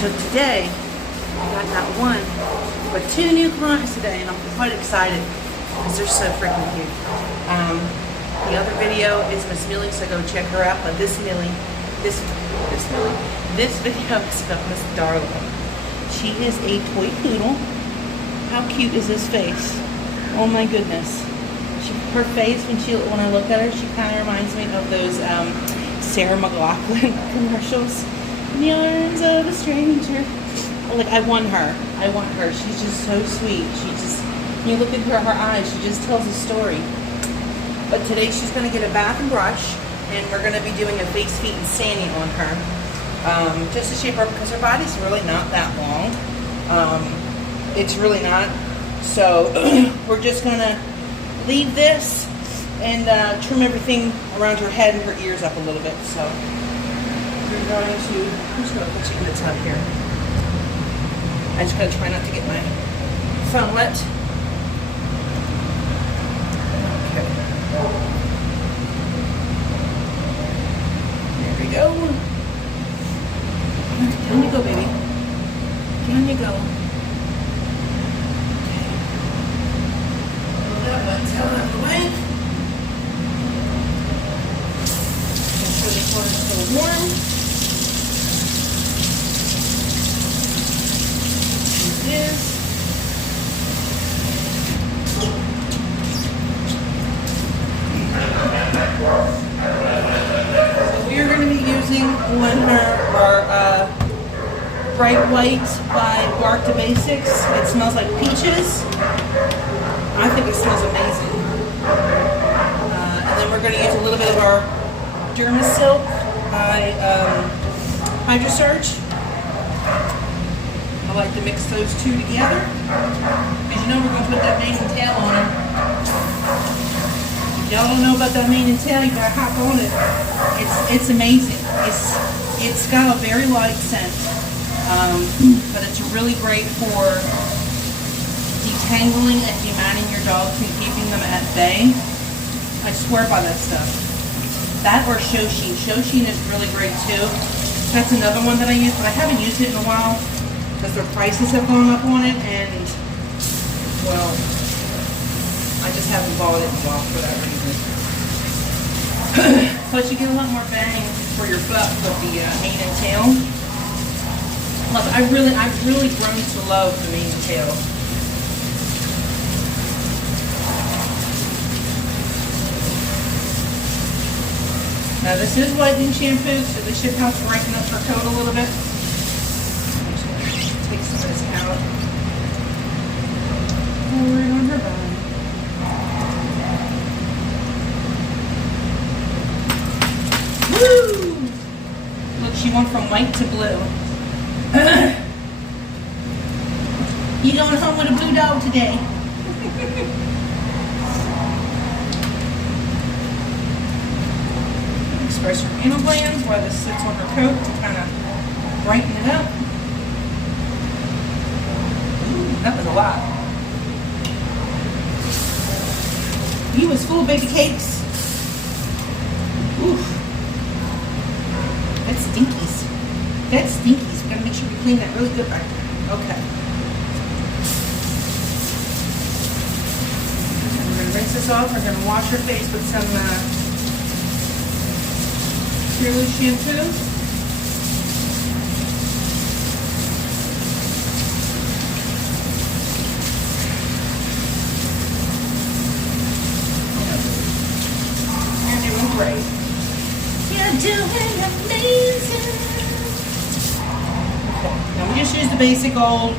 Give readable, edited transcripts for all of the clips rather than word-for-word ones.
So today, I got not one, but two new clients today, and I'm quite excited because they're so freaking cute. The other video is Miss Millie, so go check her out. But this video is about Miss Darling. She is a toy poodle. How cute is this face? Oh my goodness. Her face, when I look at her, she kind of reminds me of those Sarah McLachlan commercials. In the arms of a stranger. Like, I want her. She's just so sweet. You look at her eyes, she just tells a story. But today she's going to get a bath and brush, and we're going to be doing a face, feet, and sanding on her. Just to shape her, because her body's really not that long. It's really not. So we're just going to leave this and trim everything around her head and her ears up a little bit. So we're going to, I'm just going to put you in the tub here. I'm just going to try not to get my phone wet. Okay. There we go. Down you go, baby. Down you go. Out of the way. Make sure the water's still warm. It is. So we are going to be using our Bright White by Bark to Basics. It smells like peaches. I think it smells amazing. And then we're going to use a little bit of our Dermasilk by HydroSurge. I like to mix those two together. Because you know we're going to put that mane and tail on them. If y'all don't know about that mane and tail, you gotta hop on it. It's amazing. It's got a very light scent. But it's really great for detangling and dematting your dogs and keeping them at bay. I swear by that stuff. That or Shoshin. Shoshin is really great too. That's another one that I use, but I haven't used it in a while because their prices have gone up on it, and well, I just haven't bought it in a while for that reason. Plus you get a lot more bang for your buck with the mane and tail. Plus I've really grown to love the mane and tail. Now this is whitening shampoo, so this should help brighten up her coat a little bit. I'm just going to take some of this out. Pour it on her body. Woo! Look, she went from white to blue. You going home with a blue dog today? Express her anal glands while this sits on her coat to kind of brighten it up. Ooh, that was a lot. You was full of baby cakes. Oof. That's stinkies. That's stinkies. We gotta make sure we clean that really good back there. Okay. And we're gonna rinse this off. We're gonna wash her face with some Pure shampoo. You're doing great. You're doing amazing. Okay, now we just use the basic old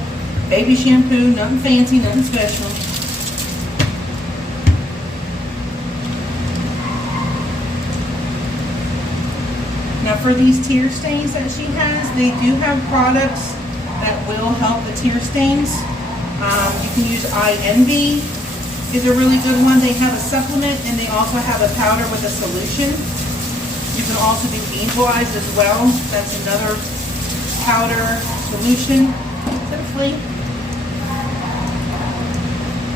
baby shampoo, nothing fancy, nothing special. Now for these tear stains that she has, they do have products that will help the tear stains. You can use Eye Envy is a really good one. They have a supplement and they also have a powder with a solution. You can also do angel eyes as well. That's another powder solution. Is that a flea?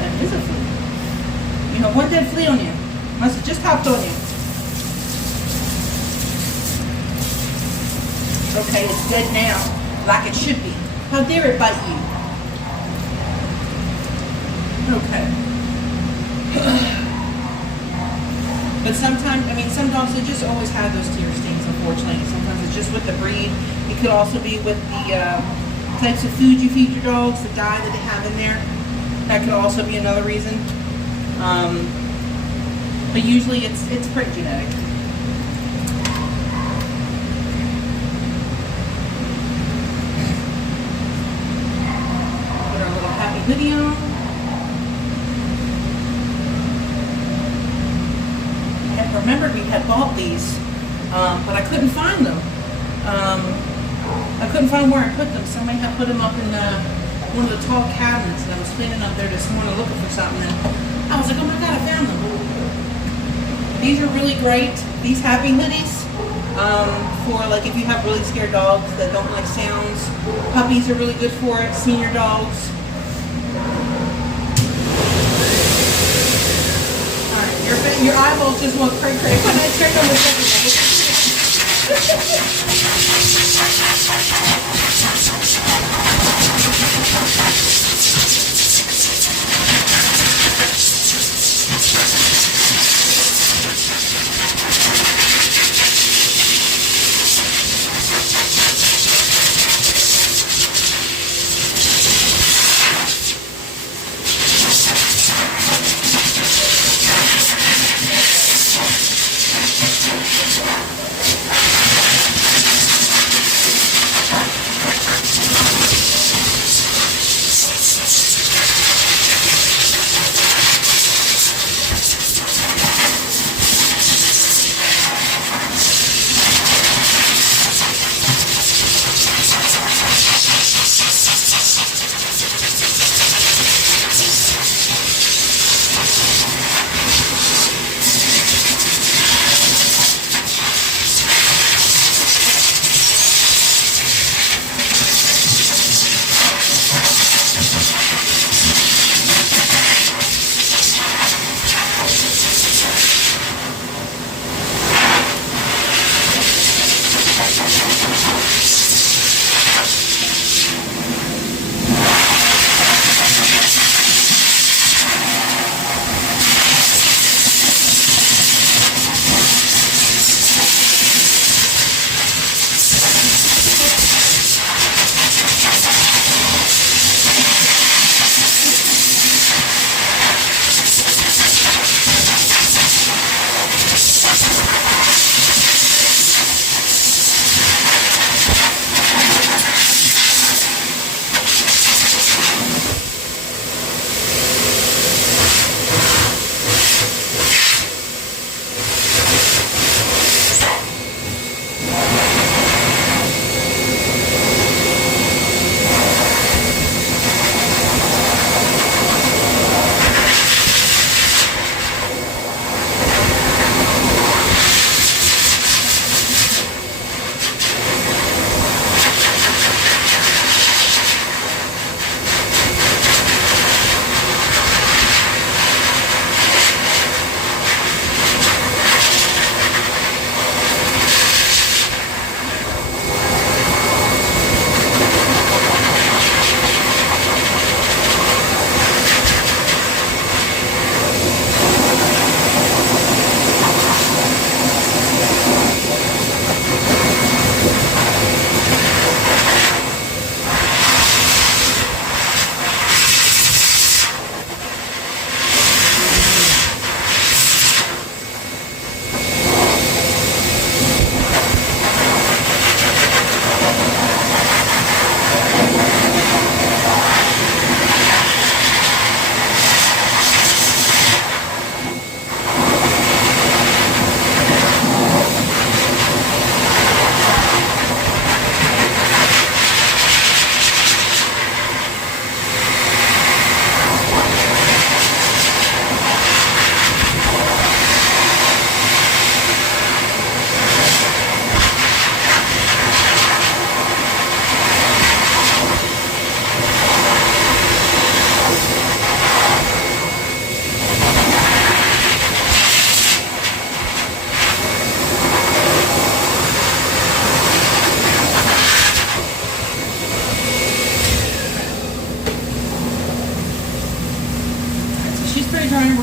That is a flea. You have one dead flea on you. Must have just hopped on you. Okay, it's dead now. like it should be. How dare it bite you? Okay. But sometimes, I mean, some dogs, they just always have those tear stains, unfortunately. Sometimes it's just with the breed. It could also be with the types of food you feed your dogs, the dye that they have in there. That could also be another reason. But usually it's pretty genetic. Put our little happy hoodie on. I remembered we had bought these, but I couldn't find them. I couldn't find where I put them. Somebody had put them up in one of the tall cabinets, and I was cleaning up there this morning looking for something, and I was like, oh my god, I found them. These are really great. These happy hoodies, for like if you have really scared dogs that don't like sounds. Puppies are really good for it, senior dogs. Your eyeballs just went cray cray when I turned on the second.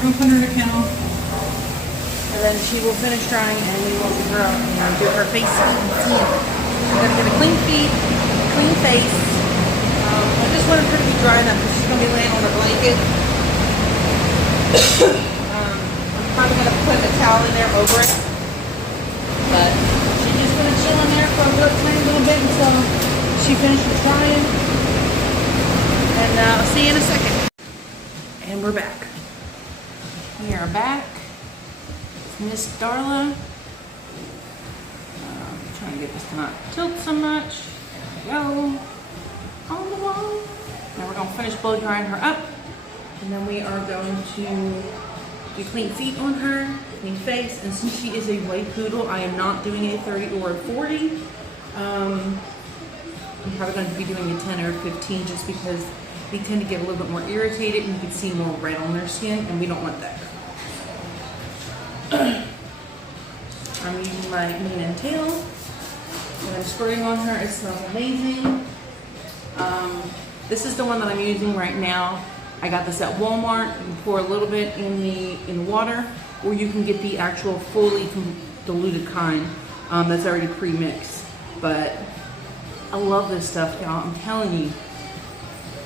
we're gonna put her in a kennel, and then she will finish drying, and we will give her do her face clean. We're gonna get a clean feet, clean face. I just wanted her to be dry enough because she's gonna be laying on her blanket. I'm probably gonna put a towel in there over it, but she's just gonna chill in there for a tiny little bit until she finishes drying. And I'll see you in a second. And we're back. We are back. It's Miss Darla. Trying to get this to not tilt so much. There we go. On the wall. Now we're going to finish blow drying her up. And then we are going to do clean feet on her, clean face. And since she is a white poodle, I am not doing a 30 or a 40. I'm probably going to be doing a 10 or a 15 just because they tend to get a little bit more irritated and you can see more red on their skin, and we don't want that. I'm using my mane and tail, and I'm squirting on her. It smells amazing. This is the one that I'm using right now. I got this at Walmart. You can pour a little bit in the water, or you can get the actual fully diluted kind that's already pre-mixed. But I love this stuff, y'all. I'm telling you.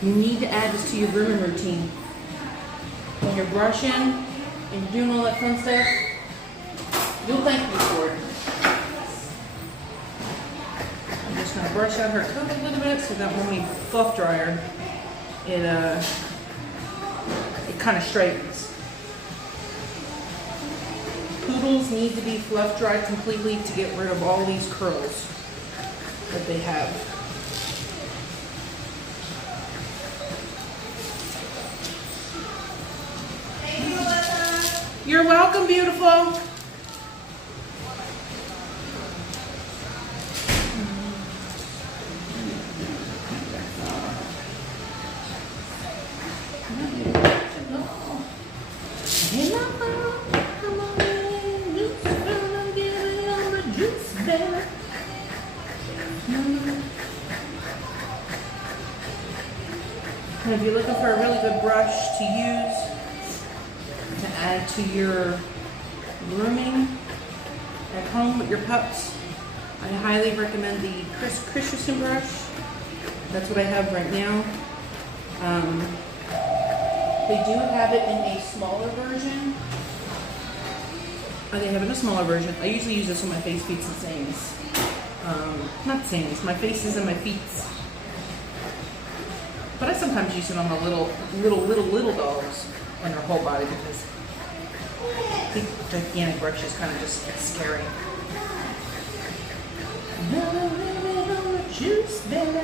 You need to add this to your grooming routine. When you're brushing and you're doing all that fun stuff, you'll thank me for it. I'm just going to brush out her coat a little bit so that when we fluff dry her, it kind of straightens. Poodles need to be fluff dried completely to get rid of all these curls that they have. You're welcome, beautiful. And if you're looking for a really good brush to use to add to your grooming at home with your pups, I highly recommend the Christensen brush. That's what I have right now. They do have it in a smaller version. They have it in a smaller version. I usually use this on my face, feet, and sands. Not sands, my faces and my feet. But I sometimes use it on the little dogs on their whole body because the gigantic brush is kind of just scary. Juice, baby.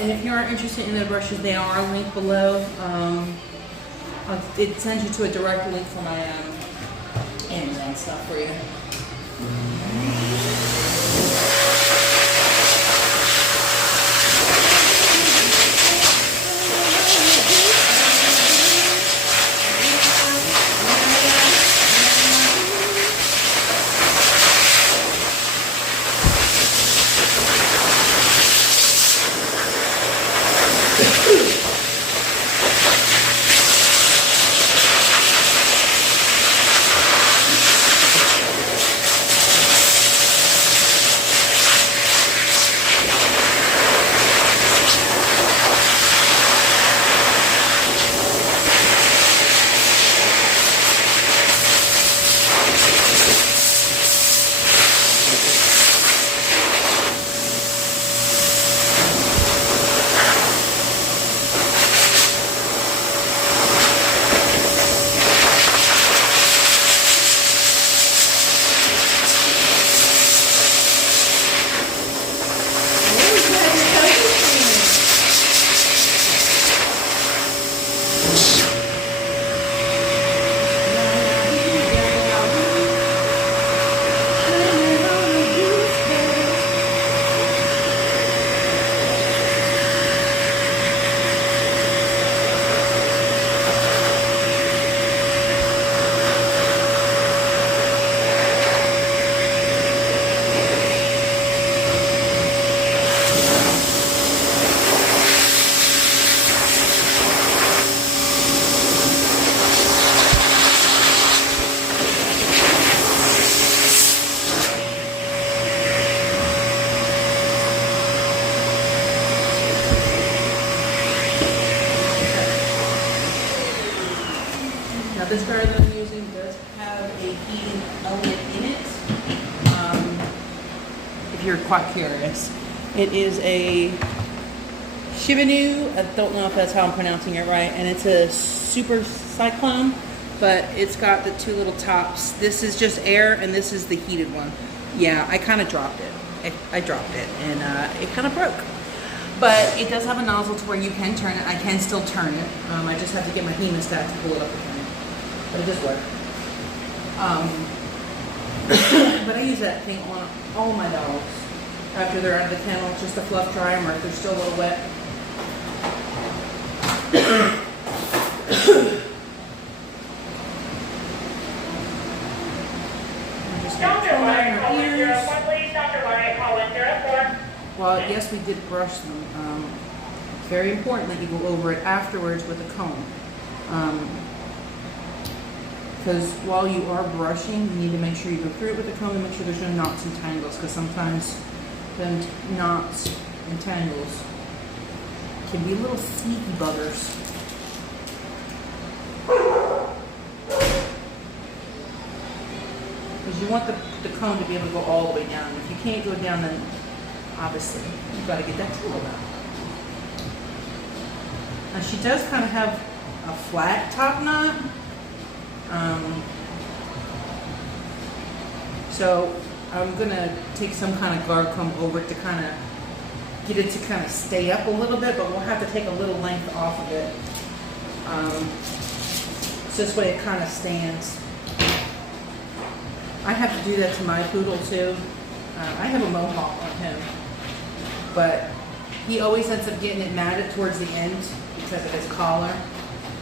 And if you are interested in the brushes, they are linked below. It sends you to a direct link for my Amazon stuff for you. This dryer that I'm using does have a heating element in it. If you're quite curious, it is a Shibanu. I don't know if that's how I'm pronouncing it right, and it's a super cyclone, but it's got the two little tops. This is just air, and this is the heated one. Yeah, I kind of dropped it. I dropped it, and it kind of broke. But it does have a nozzle to where you can turn it. I can still turn it. I just have to get my hemostat to pull it up again. But it does work. But I use that thing on all my dogs after they're out of the kennel, just to fluff dry them, or if they're still a little wet. Dr. White, call 104, please. Dr. White, call 104. Well, yes, we did brush them. It's very important that you go over it afterwards with a comb. Because while you are brushing, you need to make sure you go through it with a comb and make sure there's no knots and tangles, because sometimes the knots and tangles can be little sneaky buggers. Because you want the comb to be able to go all the way down. If you can't go down, then obviously you've got to get that tool out. Now she does kind of have a flat top knot. So I'm going to take some kind of guard comb over it to kind of get it to kind of stay up a little bit, but we'll have to take a little length off of it. So this way it kind of stands. I have to do that to my poodle too. I have a mohawk on him, but he always ends up getting it matted towards the end because of his collar,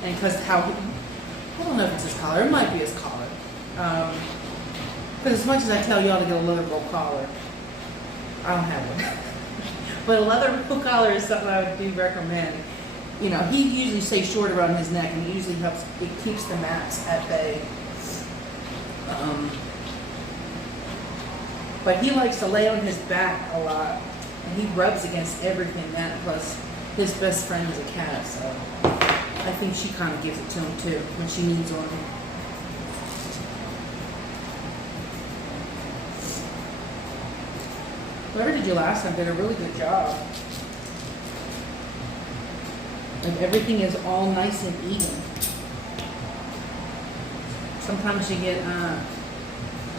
and because how, I don't know if it's his collar, it might be his collar. But as much as I tell y'all to get a leather bow collar, I don't have one. But a leather bow collar is something I do recommend. You know, he usually stays short around his neck, and it usually helps, it keeps the mats at bay. But he likes to lay on his back a lot, and he rubs against everything, that plus his best friend is a cat, so I think she kind of gives it to him too when she needs one. Whoever did you last time did a really good job. Like everything is all nice and even. Sometimes you get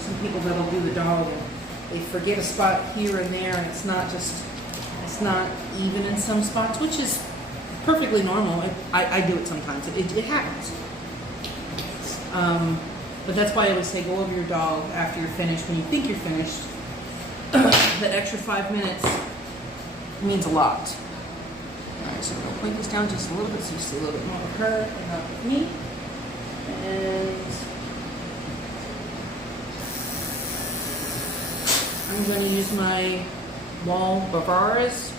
some people that'll do the dog and they forget a spot here and there, and it's not even in some spots, which is perfectly normal. I do it sometimes. It happens. But that's why I always say go over your dog after you're finished. When you think you're finished, that extra 5 minutes means a lot. Alright, so I'm going to point this down just a little bit so you see a little bit more of her and not of me. And I'm going to use my Wall Bavaras,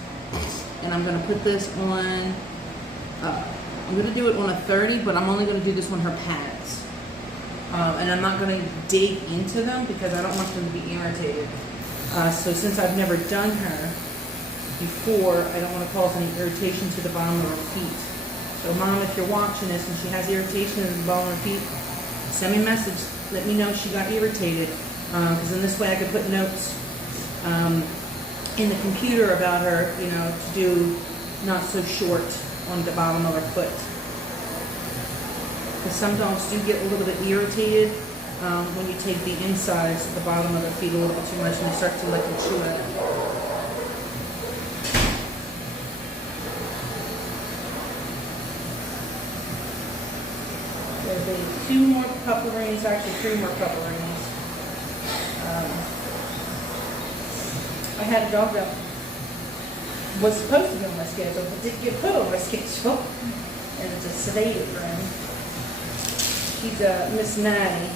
and I'm going to put this on, I'm going to do it on a 30, but I'm only going to do this on her pads. And I'm not going to dig into them because I don't want them to be irritated. So since I've never done her before, I don't want to cause any irritation to the bottom of her feet. So Mom, if you're watching this and she has irritation in the bottom of her feet, send me a message. Let me know she got irritated. Because in this way I could put notes in the computer about her, you know, to do not so short on the bottom of her foot. Because some dogs do get a little bit irritated when you take the insides at the bottom of their feet a little bit too much and you start to lick and chew at it. There's 2 more couple rings, actually 3 more couple rings. I had a dog that was supposed to be on my schedule, but didn't get put on my schedule. And it's a sedated friend. She's Miss Maddie.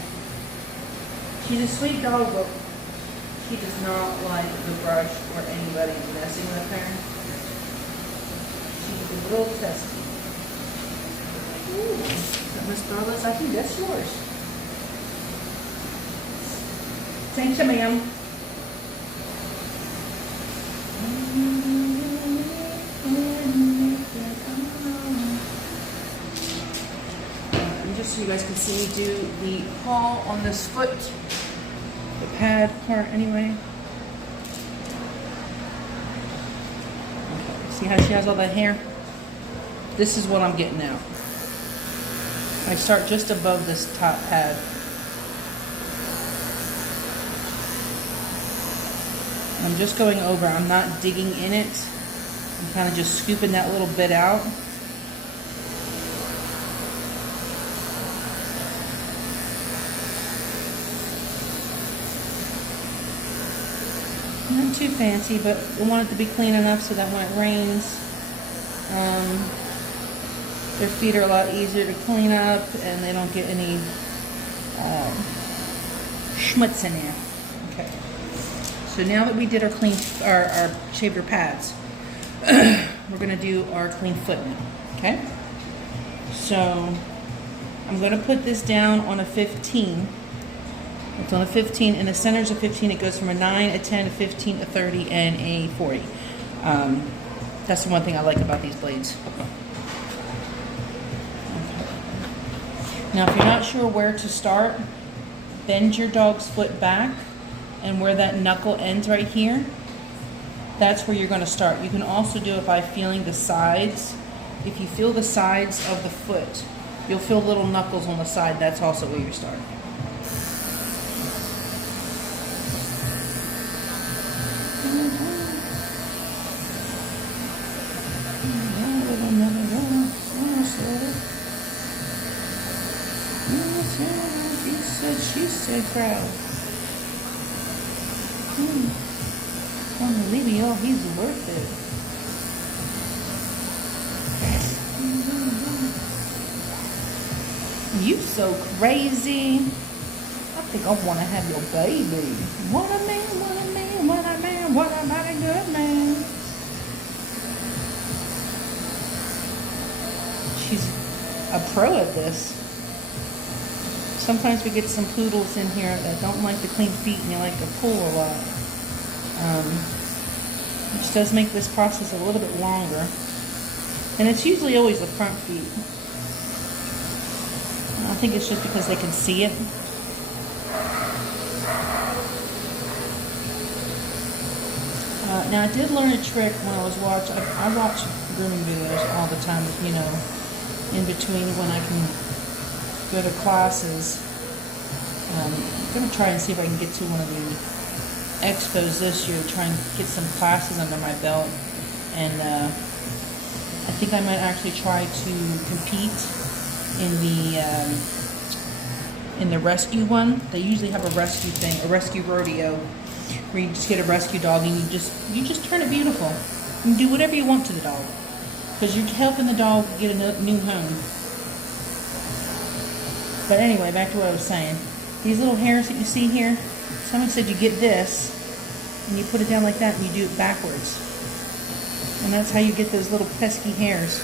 She's a sweet dog, but she does not like the brush or anybody messing with her. She's a little testy. Ooh, Miss Starless, I think that's yours. Thank you, ma'am. I'm just so you guys can see me do the haul on this foot, the pad part anyway. Okay, see how she has all that hair? This is what I'm getting out. I start just above this top pad. I'm just going over, I'm not digging in it. I'm kind of just scooping that little bit out. Not too fancy, but I want it to be clean enough so that when it rains, their feet are a lot easier to clean up and they don't get any schmutz in there. Okay. So now that we did our clean, our shaved your pads, we're gonna do our clean foot now. Okay. So I'm gonna put this down on a 15. It's on a 15, and the center's a 15. It goes from a 9, a 10, a 15, a 30, and a 40. That's the one thing I like about these blades. Okay. Now, if you're not sure where to start, bend your dog's foot back, and where that knuckle ends right here, that's where you're going to start. You can also do it by feeling the sides. If you feel the sides of the foot, you'll feel little knuckles on the side. That's also where you start. She said proud. Unbelievable, he's worth it. You so crazy. I think I want to have your baby. What a man, what a man, what a man, what a mighty good man. She's a pro at this. Sometimes we get some poodles in here that don't like the clean feet and they like to pull a lot. Which does make this process a little bit longer. And it's usually always the front feet. I think it's just because they can see it. Now I did learn a trick when I was watching. I watch grooming videos all the time, you know, in between when I can go to classes. I'm going to try and see if I can get to one of the expos this year, try and get some classes under my belt. And I think I might actually try to compete in the rescue one. They usually have a rescue thing, a rescue rodeo, where you just get a rescue dog and you just turn it beautiful. You can do whatever you want to the dog, because you're helping the dog get a new home. But anyway, back to what I was saying. These little hairs that you see here, someone said you get this and you put it down like that and you do it backwards. And that's how you get those little pesky hairs.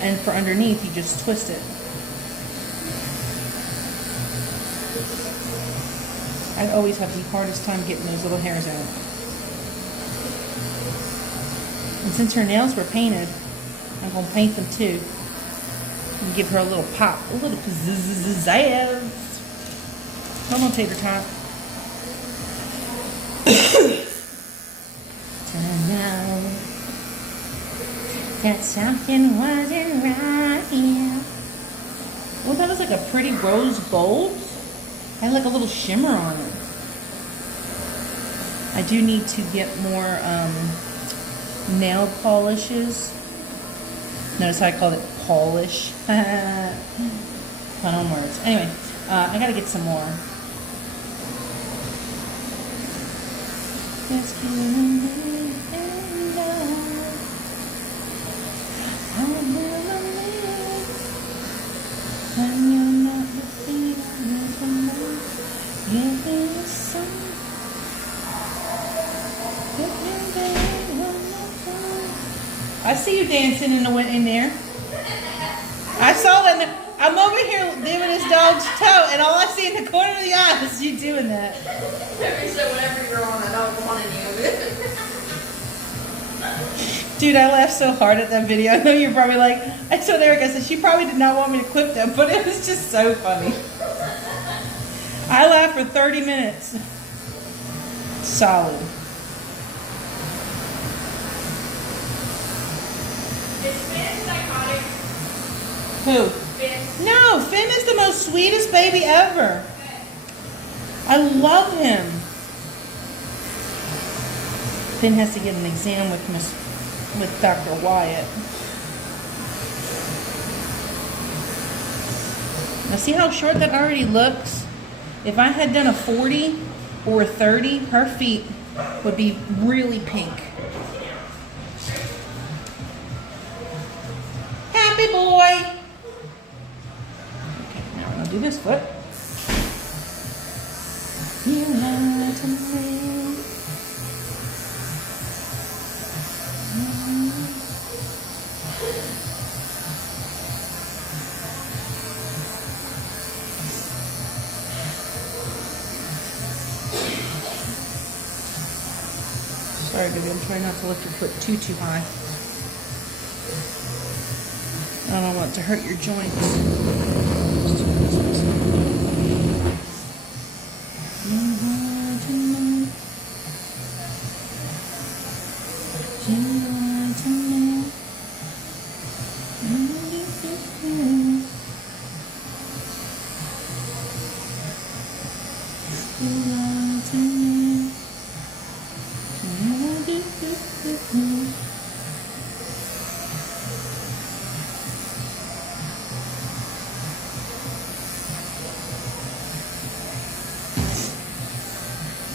And for underneath, you just twist it. I always have the hardest time getting those little hairs out. And since her nails were painted, I'm going to paint them too. And give her a little pop, a little pizzazz. Come on, tater tot. To know that something wasn't right here. Well, that was like a pretty rose gold. I had like a little shimmer on it. I do need to get more nail polishes. Notice how I called it polish. Fun on words. Anyway, I gotta get some more. Just I see you dancing in there. I saw it. I'm over here doing this dog's toe, and all I see in the corner of the eye is you doing that. So whenever you're on, I don't want any of it. Dude, I laughed so hard at that video. I know you're probably like, I told Eric, I said, she probably did not want me to clip that, but it was just so funny. I laughed for 30 minutes. Solid. Is Finn psychotic? Who? Finn. No, Finn is the most sweetest baby ever. I love him. Finn has to get an exam with Dr. Wyatt. Now see how short that already looks? If I had done a 40 or a 30, her feet would be really pink. Happy boy! Okay, now we're gonna do this foot. You lie to me. Sorry, baby, I'm trying not to lift your foot too high. I don't want it to hurt your joints.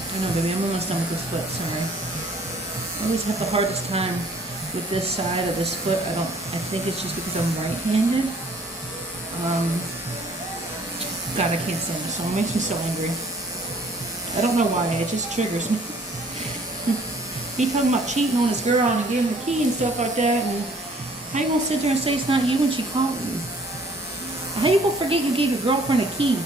I know, baby, I'm almost done with this foot, sorry. I always have the hardest time with this side of this foot. I think it's just because I'm right-handed. God, I can't stand this song. It makes me so angry. I don't know why, it just triggers me. He talking about cheating on his girl and giving the key and stuff like that, and how you gonna sit there and say it's not you when she called you? How you gonna forget you gave your girlfriend a key?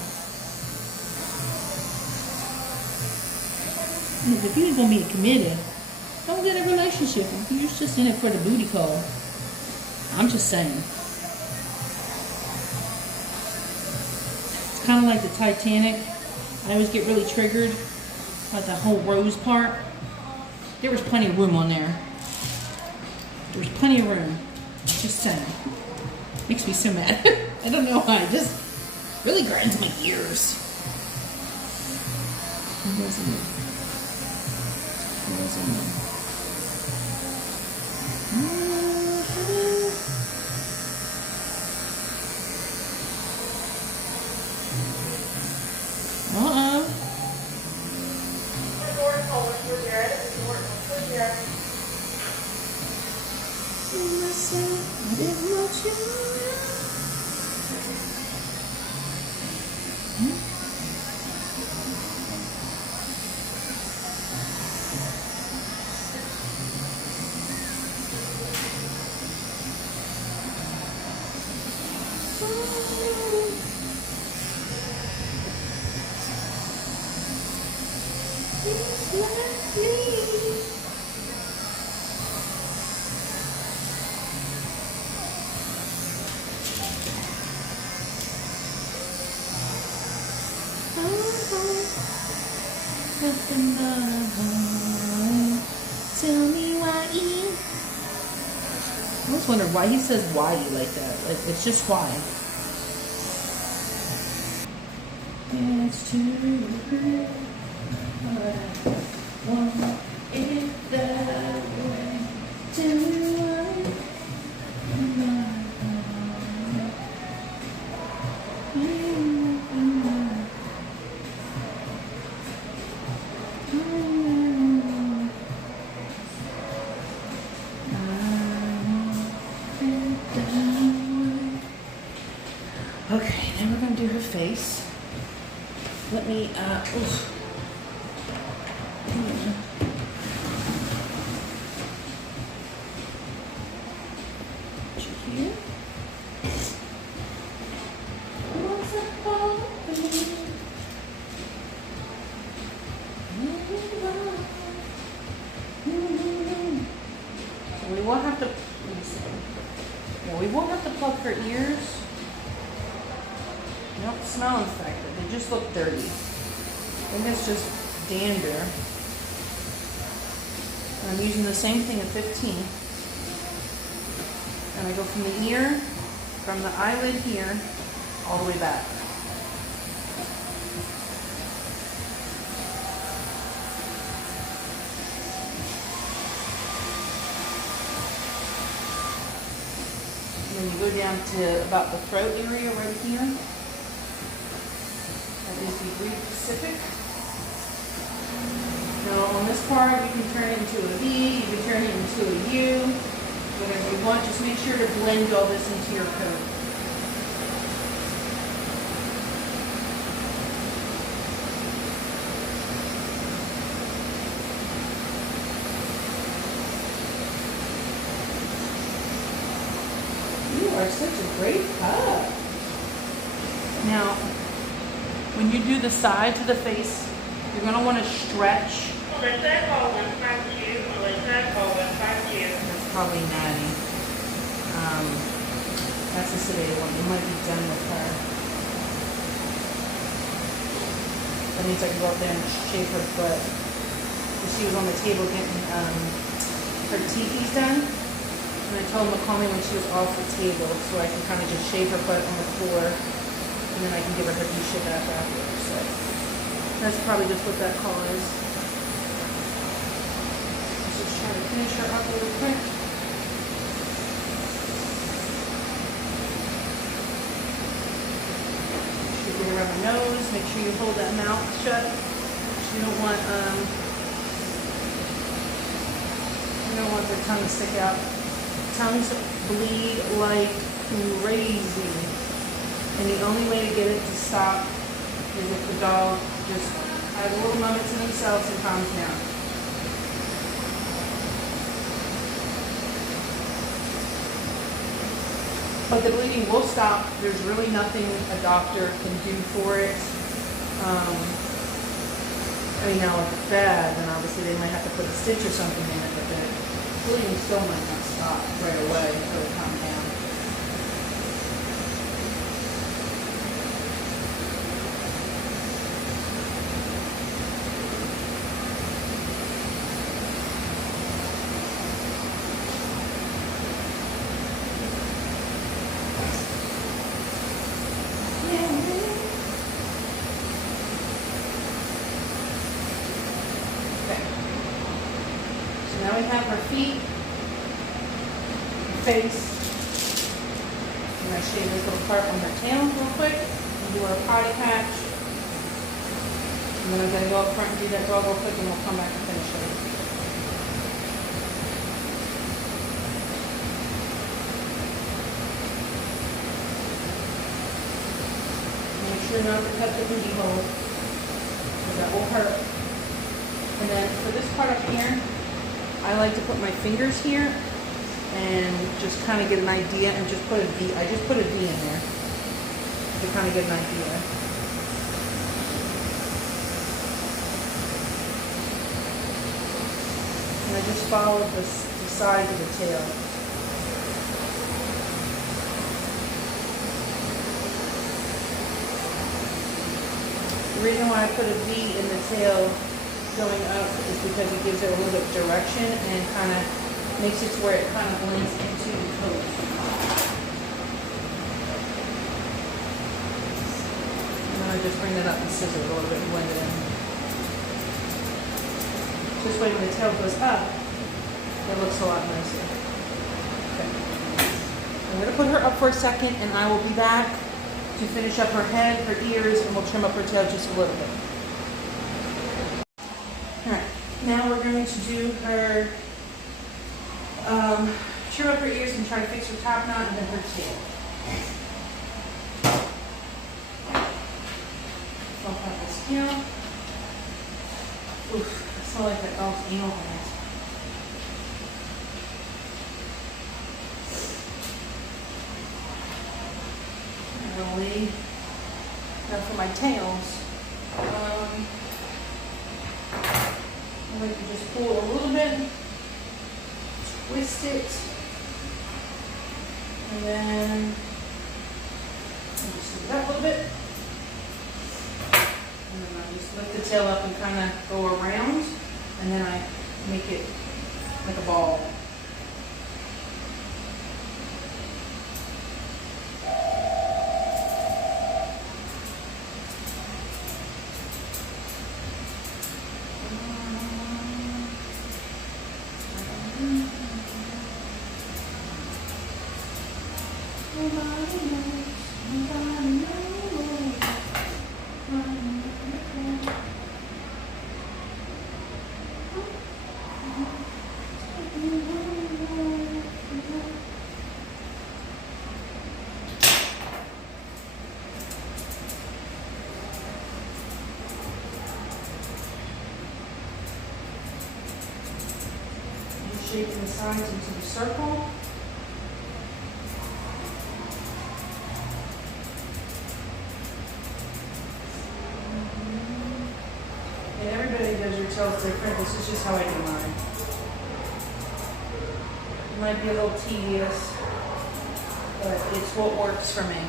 If you was gonna be committed, don't get a relationship. If you're just in it for the booty call. I'm just saying. It's kind of like the Titanic. I always get really triggered by the whole rose part. There was plenty of room on there. There was plenty of room. Just saying. Makes me so mad. I don't know why. It just really grinds my gears. Tell me why. I always wonder why he says why like that. Like, it's just why. It's true. Want it that way. Tell me why. Okay, now we're going to do her face. Let me, oof. Here. We will have Let me see. Yeah, we won't have to pluck her ears. They don't smell infected. They just look dirty. I think it's just dander. And I'm using the same thing at 15. And I go from the ear, from the eyelid here, all the way back. And then you go down to about the throat area right here. That is the Greek Pacific. Now on this part, you can turn it into a V, you can turn it into a U, whatever you want. Just make sure to blend all this into your coat. You are such a great pup. Now, when you do the sides of the face, you're going to want to stretch. Melissa Colvin, 5'2". Melissa Colvin, 5'2". That's probably Natty. That's the sedated one. You might be done with her. That means I can go up there and shave her foot. She was on the table getting her teethies done. And I told him to call me when she was off the table so I can kind of just shave her butt on the floor. And then I can give her shit back afterwards. So that's probably just what that call is. Let's just try to finish her up really quick. Should get around the nose. Make sure you hold that mouth shut. You don't want the tongue to stick out. Tongues bleed like crazy. And the only way to get it to stop is if the dog just has a little moment to themselves and calms down. But the bleeding will stop. There's really nothing a doctor can do for it. I mean, now if it's bad, then obviously they might have to put a stitch or something in it, but the bleeding still might not stop right away until it calms down. Now we have her feet, face. I'm going to shave this little part on her tail real quick and do her potty patch. And then I'm going to go up front and do that dog real quick and we'll come back and finish it. Make sure not to cut the booty hole because that will hurt. And then for this part up here, I like to put my fingers here and just kind of get an idea and just put a V. I just put a V in there to kind of get an idea. And I just followed the side of the tail. The reason why I put a V in the tail going up is because it gives it a little bit of direction and kind of makes it to where it kind of blends into the coat. And then I just bring it up and scissor it a little bit and blend it in. This way when the tail goes up, it looks a lot nicer. Okay. I'm going to put her up for a second and I will be back to finish up her head, her ears, and we'll trim up her tail just a little bit. Now we're going to do her, trim up her ears and try to fix her top knot and then her tail. Fluff out the skin. Oof, I smell like that dog's anal glands. Really. Now for my tails. I like to just pull a little bit, twist it, then just move that a little bit. And then I just lift the tail up and kind of go around, and then I make it like a ball. Shaping the sides into the circle. And everybody does your tails different. This is just how I do mine. It might be a little tedious, but it's what works for me.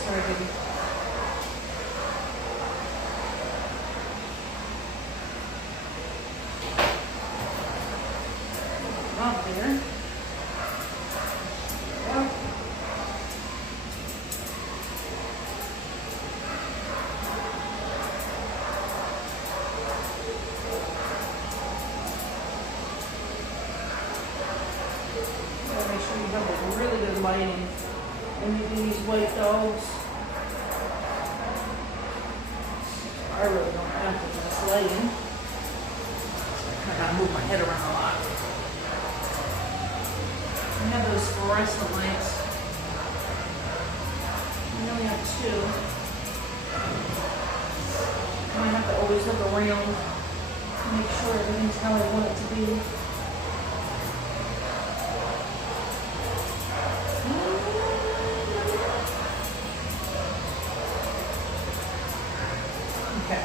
Sorry, baby. Not there. Yeah. Gotta make sure you have a really good lighting when you do these white dogs. I really don't have the best lighting. I gotta move my head around a lot. I have those fluorescent lights. I only have two. I have to always look around to make sure everything's how I want it to be. Okay.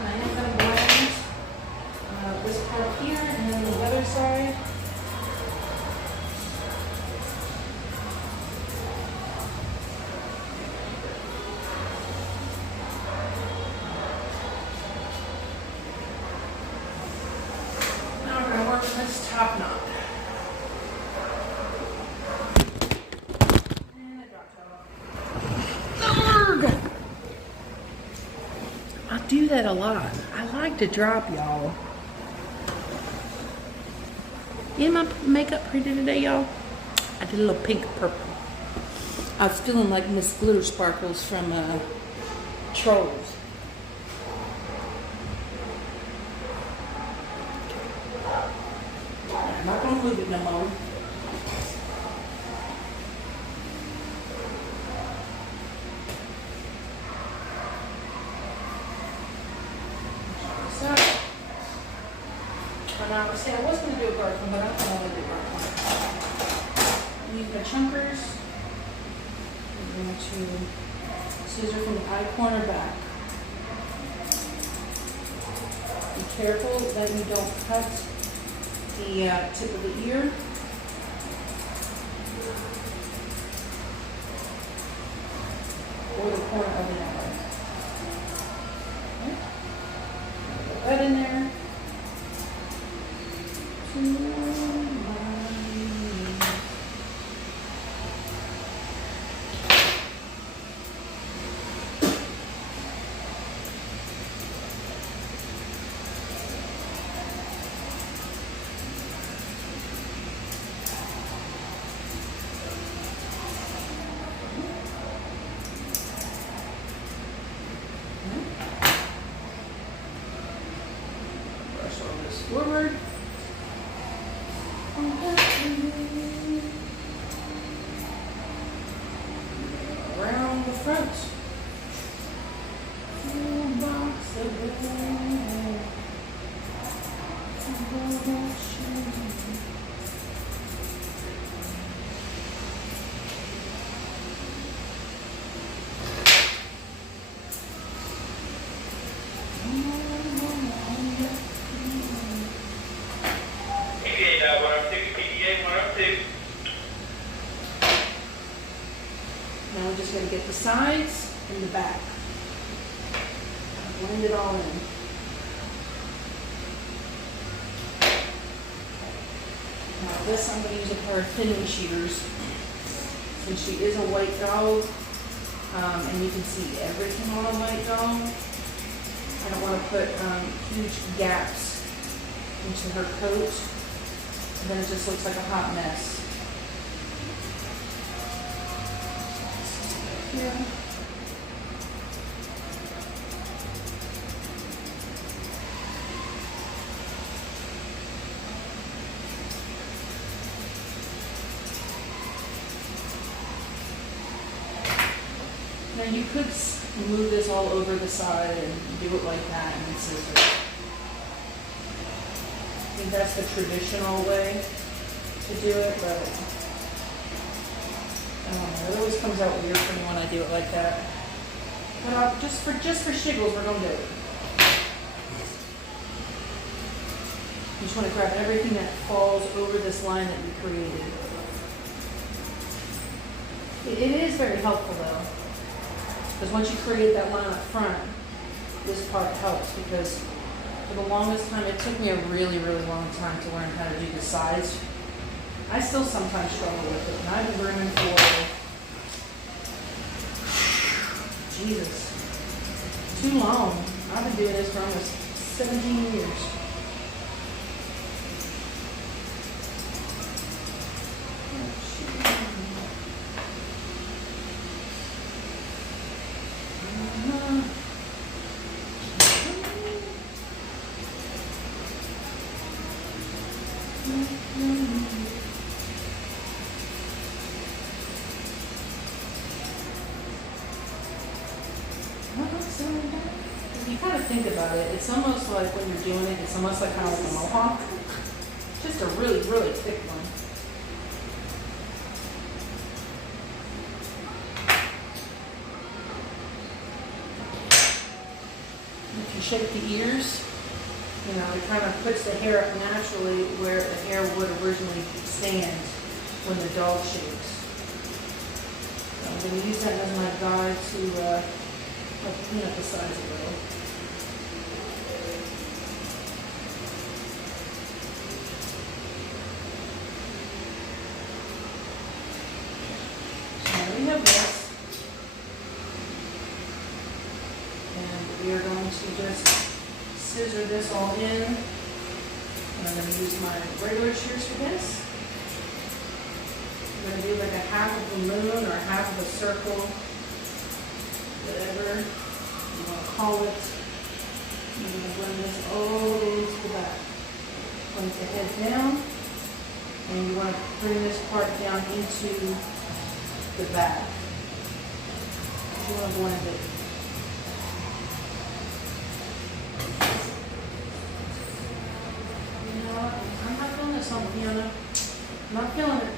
And I am going to blend this part here and then the other side. Now we're going to work on this top knot. I do that a lot. I like to drop, y'all. Isn't my makeup pretty today, y'all? I did a little pink purple. I was feeling like Miss Glitter Sparkles from Trolls. I'm not going to move it no more. I was going to do a garden, but I don't want to do a garden. Use my chunkers. I'm going to scissor from the eye corner back. Be careful that you don't cut the tip of the ear. Or the corner of the eye. Okay. Put that in there. forward. Around the front. Box of PDA 102, PDA 102. Now we're just going to get the sides and the back. Blend it all in. Now this I'm going to use a pair of thinning shears. Since she is a white dog, and you can see everything on a white dog, I don't want to put huge gaps into her coat, and then it just looks like a hot mess. Yeah. Now you could move this all over the side and do it like that and then scissor. I think that's the traditional way to do it, but I don't know. It always comes out weird for me when I do it like that. But just for shiggles, we're gonna do it. You just want to grab everything that falls over this line that we created. It is very helpful though. Because once you create that line up front, this part helps, because for the longest time, it took me a really, really long time to learn how to do the sides. I still sometimes struggle with it, and I've been grooming for, Jesus, too long. I've been doing this for almost 17 years. If you kind of think about it, it's almost like when you're doing it, it's almost like kind of like a mohawk. Just a really, really thick one. If you shake the ears, you know, it kind of puts the hair up naturally where the hair would originally stand when the dog shakes. So I'm going to use that as my guide to help clean up the sides a little. So now we have this. And we are going to just scissor this all in. And I'm going to use my regular shears for this. I'm going to do like a half of a moon or half of a circle, whatever you want to call it. I'm going to blend this all the way to the back. Point the head down, and you want to bring this part down into the back. You want to blend it. You know what? I'm not feeling this on Fiona. I'm not feeling it.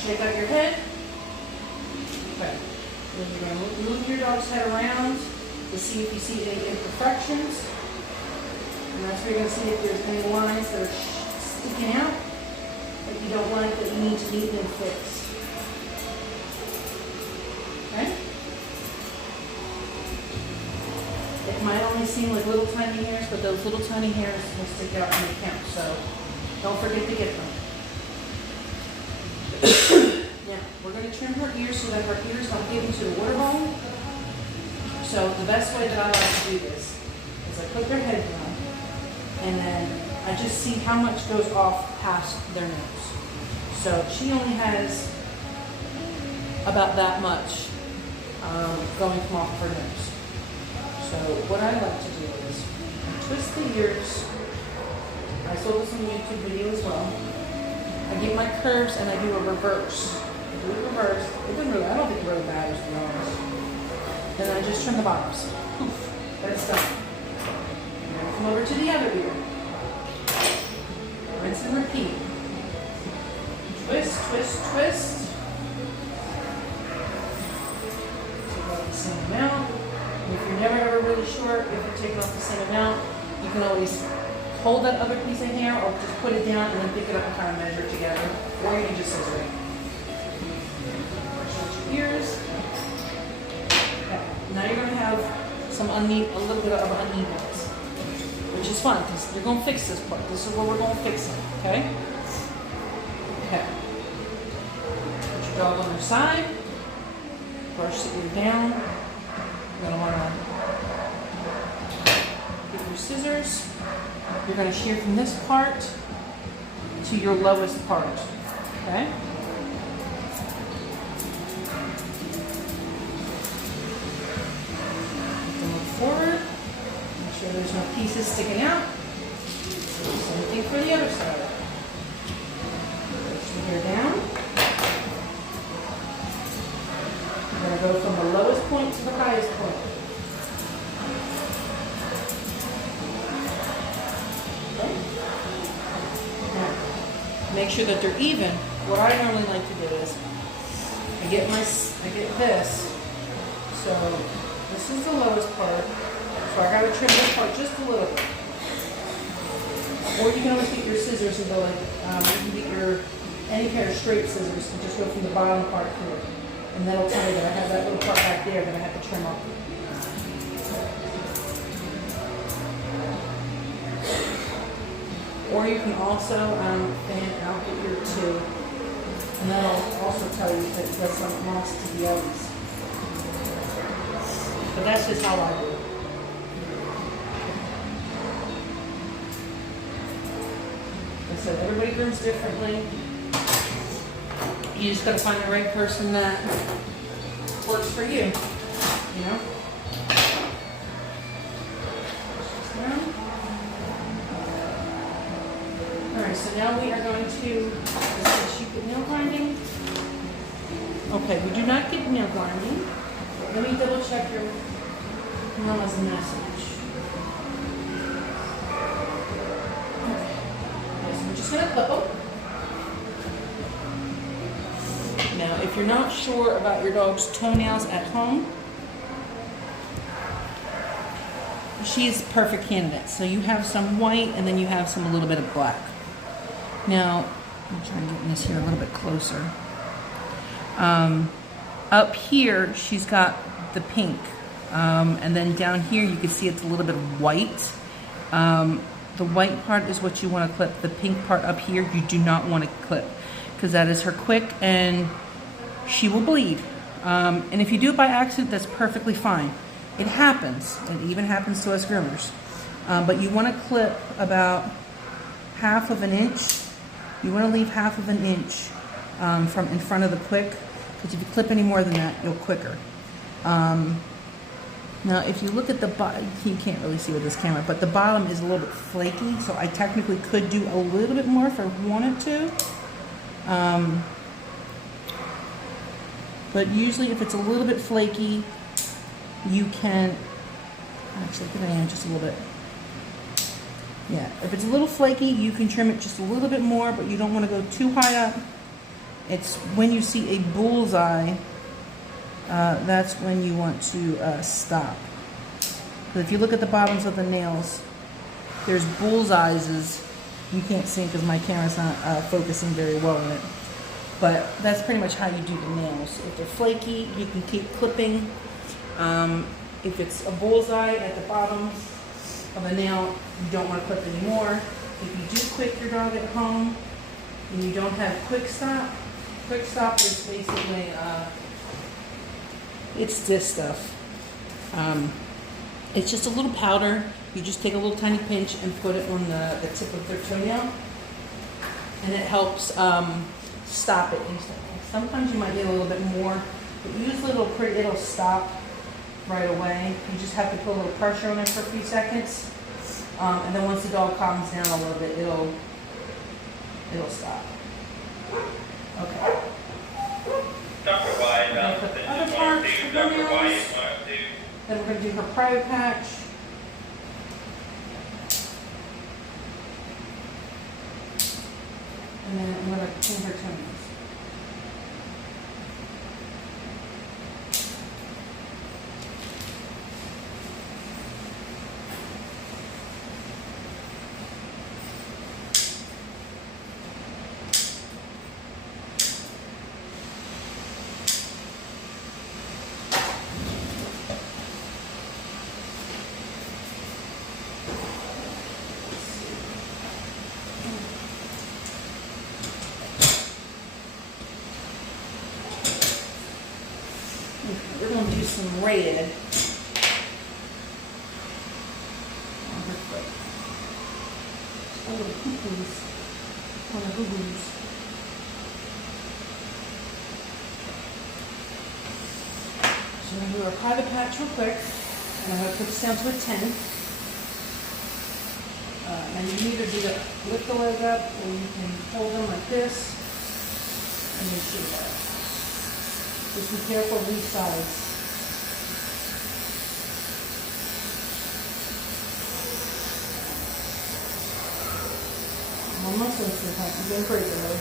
Shake out your head. Okay. Then you're going to move your dog's head around to see if you see any imperfections. And that's where you're going to see if there's any lines that are sticking out that you don't like, that you need to neatly fix. Okay? It might only seem like little tiny hairs, but those little tiny hairs will stick out and they count. So don't forget to get them. Now, we're going to trim her ears so that her ears don't get into the water bowl. So the best way that I like to do this is I put their head down, and then I just see how much goes off past their nose. So she only has about that much going from off of her nose. So what I like to do is I twist the ears. I saw this on a YouTube video as well. I get my curves and I do a reverse. I do a reverse. It doesn't really, I don't think it really matters, to be honest. Then I just trim the bottoms. Poof, that's done. Now come over to the other ear. Rinse and repeat. Twist, twist, twist. Take off the same amount. If you're never ever really sure if you're taking off the same amount, you can always hold that other piece of hair or just put it down and then pick it up and kind of measure it together. Or you can just scissor it. Brush your ears. Okay. Now you're going to have a little bit of unevenness, which is fun because you're going to fix this part. This is where we're going to fix it, okay? Okay. Put your dog on her side. Brush the ear down. You're going to want to get your scissors. You're going to shear from this part to your lowest part, okay? Look forward. Make sure there's no pieces sticking out. Same thing for the other side. Push the hair down. You're going to go from the lowest point to the highest point. Make sure that they're even. What I normally like to do is I get this. So this is the lowest part. So I gotta trim this part just a little bit. Or you can always get your scissors and go like you can get any pair of straight scissors and just go from the bottom part here. And that'll tell me that I have that little part back there that I have to trim off. Or you can also fan out with your two, and that'll also tell you that it does something else to the others. But that's just how I do it. Like I said, everybody grooms differently. You just got to find the right person that works for you, you know? Alright, so now we are going to get nail grinding. Okay, we do not get nail grinding. Let me double check your mama's message. Okay. So we're just going to clip them. Now, if you're not sure about your dog's toenails at home, she's a perfect candidate. So you have some white and then you have a little bit of black. Now, I'm trying to get this here a little bit closer. Up here, she's got the pink. And then down here, you can see it's a little bit of white. The white part is what you want to clip. The pink part up here, you do not want to clip because that is her quick and she will bleed. And if you do it by accident, that's perfectly fine. It happens. It even happens to us groomers. But you want to clip about half of an inch. You want to leave half of an inch from in front of the quick, because if you clip any more than that, you'll quicker. Now, if you look at the bottom, you can't really see with this camera, but the bottom is a little bit flaky, so I technically could do a little bit more if I wanted to. But usually, if it's a little bit flaky, you can, actually, I think I am just a little bit. Yeah, if it's a little flaky, you can trim it just a little bit more, but you don't want to go too high up. It's when you see a bullseye, that's when you want to stop. But if you look at the bottoms of the nails, there's bullseyes. You can't see because my camera's not focusing very well on it. But that's pretty much how you do the nails. If they're flaky, you can keep clipping. If it's a bullseye at the bottom of a nail, you don't want to clip anymore. If you do quick your dog at home and you don't have quick stop, Quick Stop is basically, it's this stuff. It's just a little powder. You just take a little tiny pinch and put it on the tip of their toenail, and it helps stop it instantly. Sometimes you might need a little bit more, but usually it'll stop right away. You just have to put a little pressure on it for a few seconds, and then once the dog calms down a little bit, it'll stop. Okay. Dr. White, Put the this other is parts 102, of the Dr. nails. White, 102. Then we're going to do her private patch. And then I'm going to clean her toenails. We're going to do some red on her foot. Oh, the poo-poos on the boo-boos. So I'm going to do our private patch real quick, and I'm going to put this down to a 10. And you can either do the lift the leg up, or you can hold them like this, and then shake that. Just be careful of these sides. My muscles are going crazy though.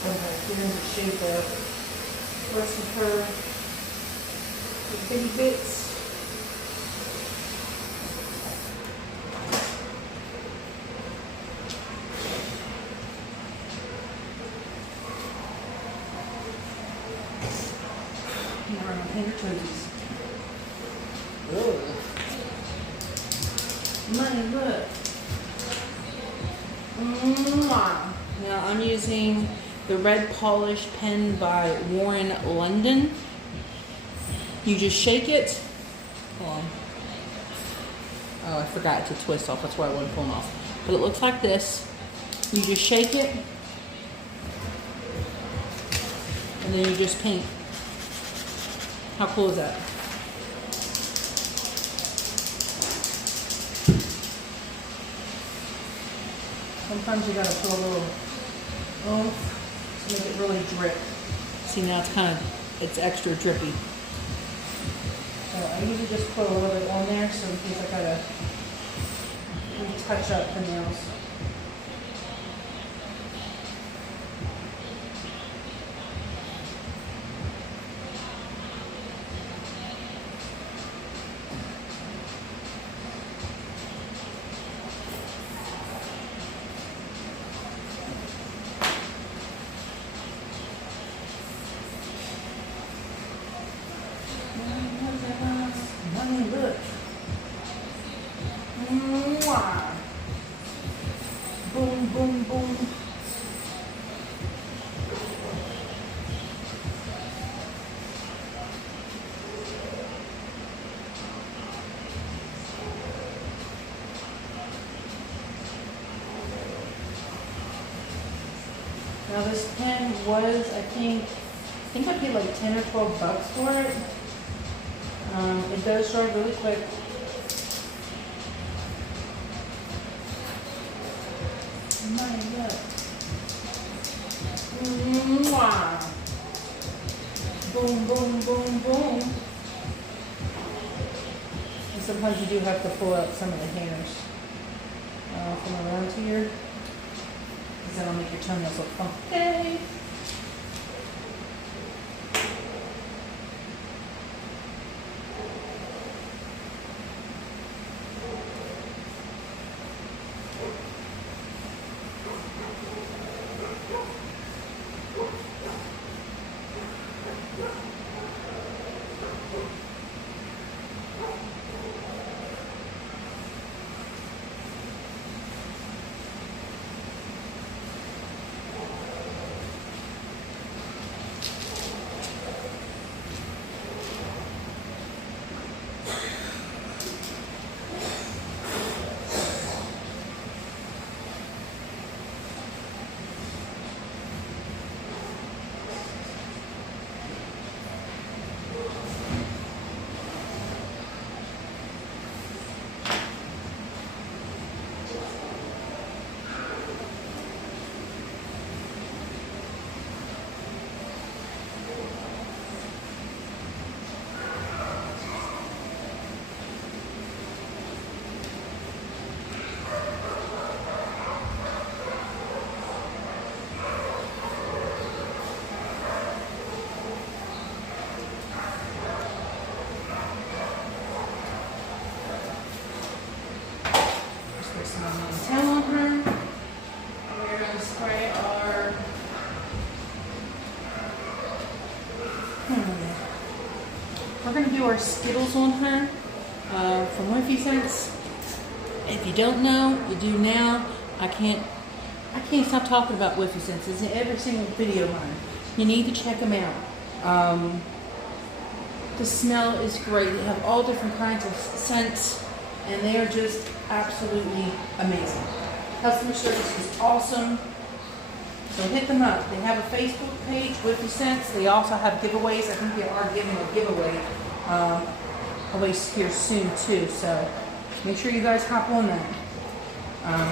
Okay, get into shape the rest of her bitty bits. Now we're gonna paint her toesies. Ugh. Money, look. Mwah. Now I'm using the red polish pen by Warren London. You just shake it. Hold on. Oh, I forgot to twist off. That's why I wasn't pulling off. But it looks like this. You just shake it, and then you just paint. How cool is that? Sometimes you gotta put a little oomph to make it really drip. See, now it's extra drippy. So I usually just put a little bit on there, so in case I gotta touch up the nails. Look. Mwah. Boom, boom, boom. Now this pen was, I think I paid like 10 or 12 bucks for it. It does dry really quick. My God. Mwah. Boom, boom, boom, boom. And sometimes you do have to pull out some of the hairs from around here, because that'll make your toenails look funky. Towel on her. We're going to spray our we're going to do our Skittles on her from Whiffy Sense. If you don't know, you do now. I can't stop talking about Whiffy Sense. It's in every single video of mine. You need to check them out. The smell is great. They have all different kinds of scents, and they are just absolutely amazing. Customer service is awesome. So hit them up. They have a Facebook page, Whiffy Sense. They also have giveaways. I think they are giving a giveaway away here soon too. So make sure you guys hop on that.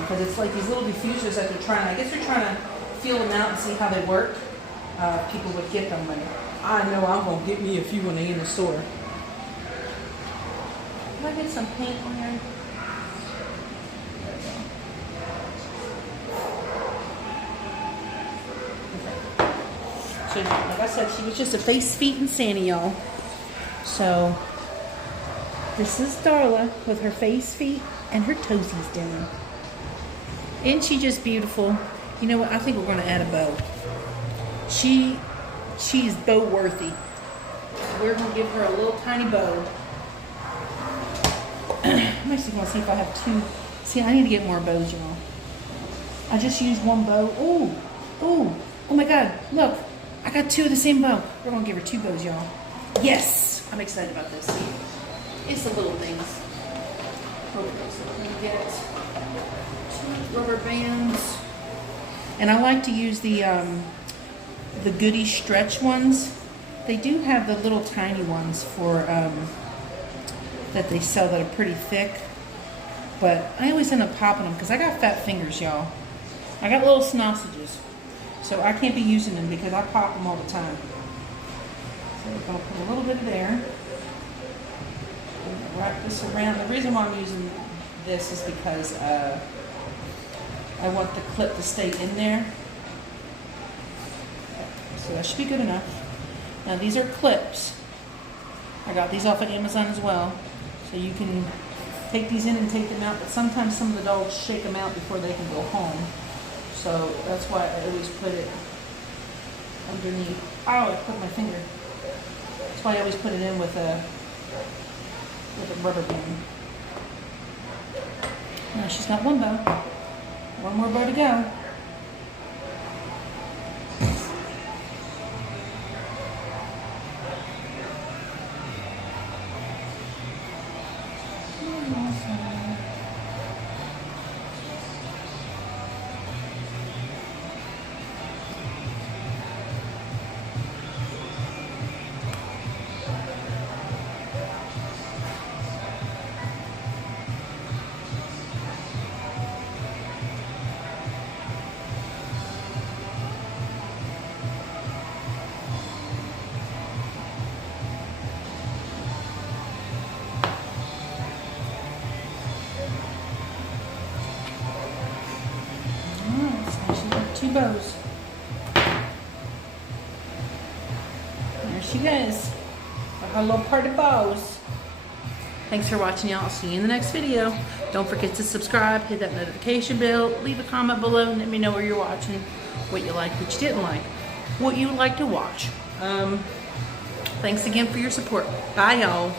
Because it's like these little diffusers that they're trying, I guess they're trying to feel them out and see how they work. People would get them, but I know I'm going to get me a few when they're in the store. Can I get some paint on there? So, like I said, she was just a face, feet, and Santa, y'all. So, this is Darla with her face, feet, and her toesies down. Isn't she just beautiful? You know what? I think we're going to add a bow. She's bow worthy. We're going to give her a little tiny bow. I'm actually going to see if I have two. See, I need to get more bows, y'all. I just used one bow. Oh my God, look. I got two of the same bow. We're going to give her two bows, y'all. Yes! I'm excited about this. See? It's the little things. Okay, so we're going to get 2 rubber bands. And I like to use the Goody stretch ones. They do have the little tiny ones for that they sell that are pretty thick. But I always end up popping them because I got fat fingers, y'all. I got little sausages. So I can't be using them because I pop them all the time. So we're going to put a little bit there. Wrap this around. The reason why I'm using this is because I want the clip to stay in there. So that should be good enough. Now these are clips. I got these off of Amazon as well. So you can take these in and take them out, but sometimes some of the dogs shake them out before they can go home. So that's why I always put it underneath. Oh, I put my finger. That's why I always put it in with a rubber band. Now she's got one bow. One more bow to go. Two bows. There she goes. Her little part of bows. Thanks for watching, y'all. I'll see you in the next video. Don't forget to subscribe, hit that notification bell, leave a comment below and let me know where you're watching, what you liked, what you didn't like, what you would like to watch. Thanks again for your support. Bye, y'all.